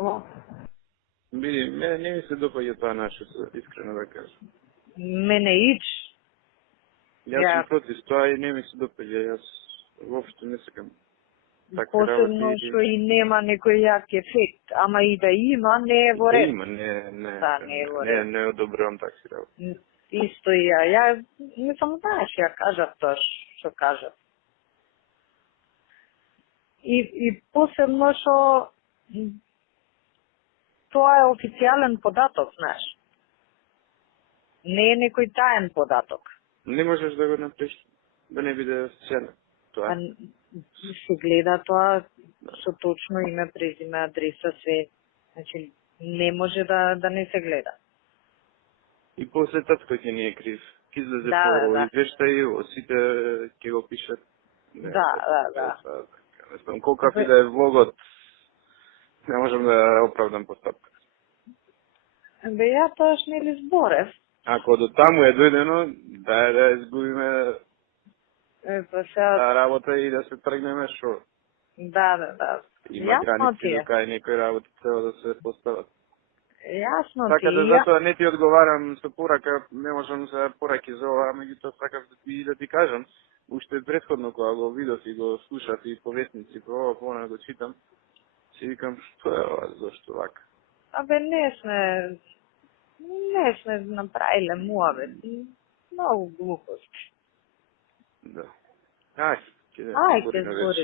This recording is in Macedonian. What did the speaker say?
O, Vidi, mene nije mi se dopađa ta naša, iskreno da kažem. mene ić, Ja sam protiv toga i nije mi se dopađa, uopšte ne sakam takve posebno работи. što i nema nekoj jak efekt, ama i da ima, ne je во Да ред. има, Да, не е во ред. не одобрувам такви работи. Isto i ja. Ja ne samo znaš, ja kažem to što kažem. I posebno što to je oficijalен podatok, znaš. Не е некој таен податок. Не можеш да го напишеш, да не биде официјално. А Тоа. се гледа тоа со точно име, презиме, адреса, све. Значи, не може да не се гледа. И после татко ќе не е крив. Ќе излезе Да, по да. извештај, сите ќе го пишат. Да. Не знам колкав и да е влогот, не можам да оправдам постапка. Бе, ја тоаш нели зборев. Ако до таму е дојдено, да изгубиме Па сега, работа и да се тргнеме шо. да. Има Јасно ти граници до е. кај некои работи треба да се постават. Јасно ти Така да е. затоа не ти одговарам со порака, не можам се пораки за ова, меѓутоа сакав да ти кажам, уште предходно кога го видов и го слушав и по вестници, по ова, по она го читам, си викам што е ова, зашто вака. Абе, не сме направиле муавет. Многу глупости. Да. Ај, ќе Ајде, збориме збори. вече.